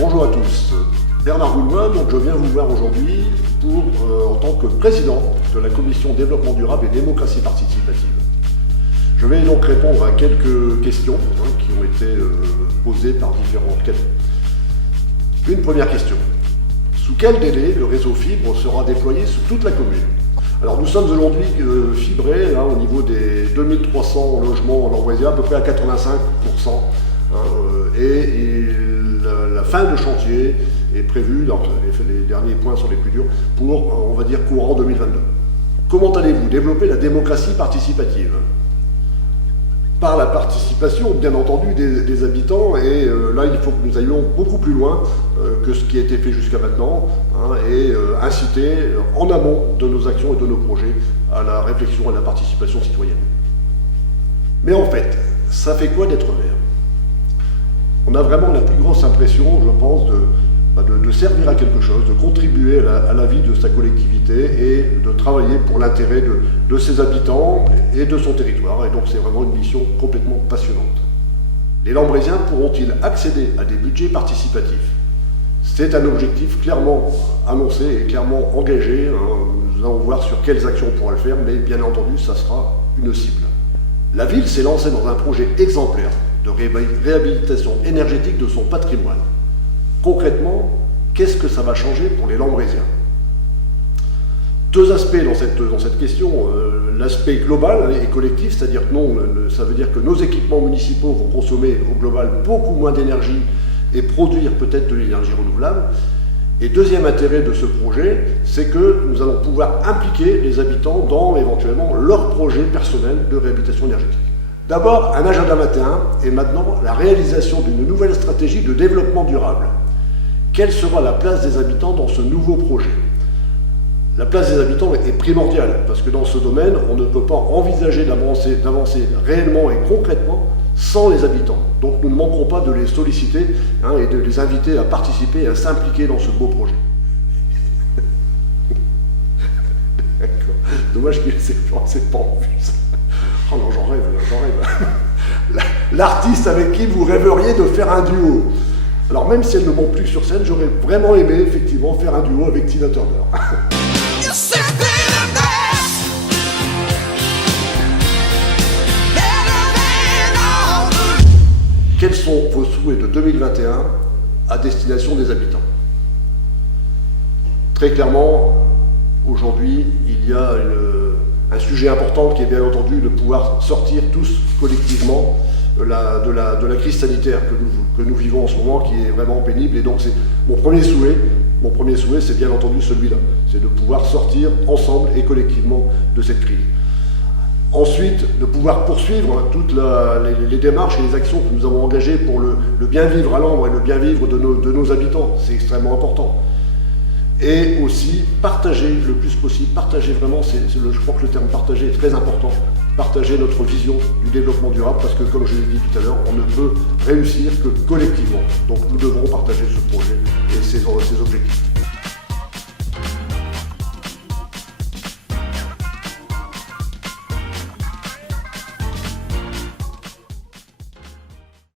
Bonjour à tous, Bernard Goulois, donc je viens vous voir aujourd'hui en tant que président de la commission développement durable et démocratie participative. Je vais donc répondre à quelques questions qui ont été posées par différents canaux. Une première question. Sous quel délai le réseau fibre sera déployé sous toute la commune? Alors nous sommes aujourd'hui fibrés au niveau des 2300 logements en Lambrésia, à peu près à 85%. Et la fin de chantier est prévue, donc les derniers points sont les plus durs, pour, on va dire, courant 2022. Comment allez-vous développer la démocratie participative? Par la participation, bien entendu, des habitants, et là, il faut que nous allions beaucoup plus loin que ce qui a été fait jusqu'à maintenant, et inciter en amont de nos actions et de nos projets à la réflexion et à la participation citoyenne. Mais en fait, ça fait quoi d'être maire? On a vraiment la plus grosse impression, je pense, de servir à quelque chose, de contribuer à la vie de sa collectivité et de travailler pour l'intérêt de ses habitants et de son territoire. Et donc c'est vraiment une mission complètement passionnante. Les Lambrésiens pourront-ils accéder à des budgets participatifs? C'est un objectif clairement annoncé et clairement engagé. Nous allons voir sur quelles actions on pourra le faire, mais bien entendu, ça sera une cible. La ville s'est lancée dans un projet exemplaire de réhabilitation énergétique de son patrimoine. Concrètement, qu'est-ce que ça va changer pour les Lambrésiens? Deux aspects dans cette question. L'aspect global et collectif, c'est-à-dire que ça veut dire que nos équipements municipaux vont consommer au global beaucoup moins d'énergie et produire peut-être de l'énergie renouvelable. Et deuxième intérêt de ce projet, c'est que nous allons pouvoir impliquer les habitants dans éventuellement leur projet personnel de réhabilitation énergétique. D'abord, un agenda 21 et maintenant la réalisation d'une nouvelle stratégie de développement durable. Quelle sera la place des habitants dans ce nouveau projet? La place des habitants est primordiale parce que dans ce domaine, on ne peut pas envisager d'avancer réellement et concrètement sans les habitants. Donc nous ne manquerons pas de les solliciter et de les inviter à participer et à s'impliquer dans ce beau projet. D'accord. Dommage qu'il s'est pas en vue ça. Oh non, j'en rêve. L'artiste avec qui vous rêveriez de faire un duo. Alors même si elle ne monte plus sur scène, j'aurais vraiment aimé effectivement faire un duo avec Tina Turner. Quels sont vos souhaits de 2021 à destination des habitants? Très clairement, aujourd'hui, il y a un sujet important qui est bien entendu de pouvoir sortir tous collectivement de la crise sanitaire que nous vivons en ce moment, qui est vraiment pénible. Et donc c'est mon premier souhait, c'est bien entendu celui-là, c'est de pouvoir sortir ensemble et collectivement de cette crise. Ensuite, de pouvoir poursuivre toutes les démarches et les actions que nous avons engagées pour le bien vivre à Langres et le bien vivre de nos habitants, c'est extrêmement important. Et aussi partager le plus possible, partager vraiment, je crois que le terme partager est très important, partager notre vision du développement durable, parce que comme je l'ai dit tout à l'heure, on ne peut réussir que collectivement. Donc nous devrons partager ce projet et ces objectifs.